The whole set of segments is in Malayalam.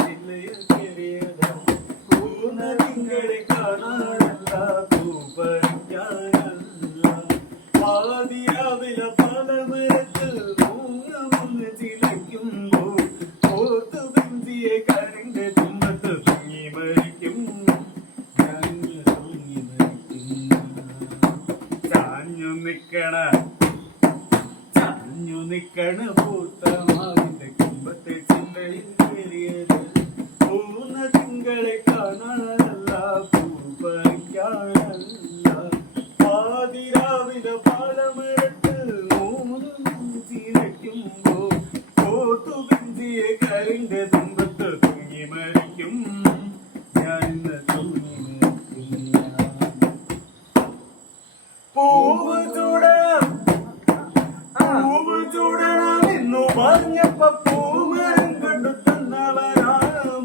ചില്ലയിൽ കയറിയത് പൂർണ്ണ തിങ്കളെ കാണാനല്ല പൂപ്പറിക്കാനല്ല പാതിരാവിലെ പലമരത്ത് മൂന്ന് ചിലയ്ക്കുമ്പോൾ ഓർത്തു ബന്ധിയെ കരണ്ട് തുമ്പത്ത് തൂങ്ങി മരിക്കും തൂങ്ങി മരിക്കും ചാഞ്ഞു നിക്കണ പൂത്തമാവിന്റെ കുമ്പത്തെ ചിന്തയിൽ കയറിയത് പൂർണ്ണ തിങ്കളെ കാണാനല്ല പൂപ്പറിക്കാനല്ല പാതിരാവിലെ പാലമരത്ത് മൂന്ന് ചിരയ്ക്കുമ്പോൾ ഓർത്തു ബന്ധിയെ കരണ്ട് തുമ്പത്ത് തൂങ്ങി മരിക്കും ഞാൻ തൂങ്ങി മരിക്കും പൂവ് ചൂടണമെന്നു പറഞ്ഞപ്പോ പൂമരം കണ്ടു തന്നവനാ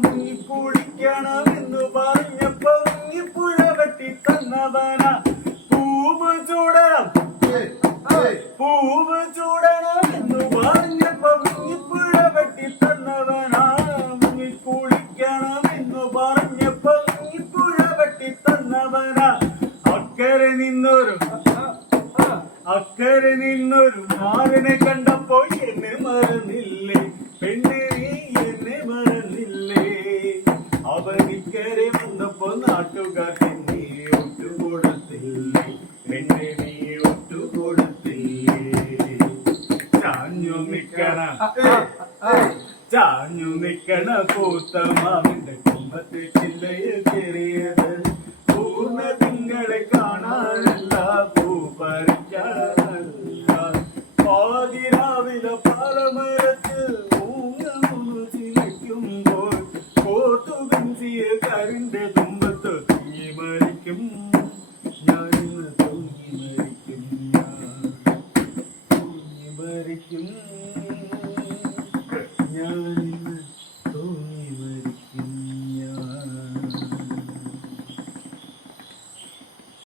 മുങ്ങി കുളിക്കണമെന്നു പറഞ്ഞപ്പോ മുങ്ങിപ്പുഴ വെട്ടി തന്നവനാ പൂവ് ചൂടണമെന്നു പറഞ്ഞപ്പോ മുങ്ങിപ്പുഴ വെട്ടി തന്നവനാ മുങ്ങി കുളിക്കണമെന്നു പറഞ്ഞപ്പോ മുങ്ങിപ്പുഴ വെട്ടി തന്നവനാ അക്കരെ നിന്നൊരു മാറിനെ കണ്ടപ്പോ എന്നെ മറന്നില്ലേ പെണ്ണെ നീ എന്നെ മറന്നില്ലേ അവനിക്കരെ വന്നപ്പോ നാട്ടുകാർ നീ ഒട്ടുകൊടുത്തില്ലേ പെണ്ണെ നീ ഒട്ടുകൊടുത്തില്ലേ ചാഞ്ഞു നിക്കണ പൂത്തമാവിന്റെ കുമ്പത്തെ ചില്ലയിൽ കയറിയത് പൂർണ്ണ തിങ്കളെ കാണാനല്ല പൂപ്പറിക്കാനല്ല പാതിരാവിലെ പാലമരത്ത് മൂന്ന് ചിലയ്ക്കുമ്പോൾ കോർത്തു ബന്ധിയെ കരണ്ട് തുമ്പത്ത് തൂങ്ങി മരിക്കും ഞാൻ തൂങ്ങി മരിക്കും തൂങ്ങി മരിക്കും ഞാൻ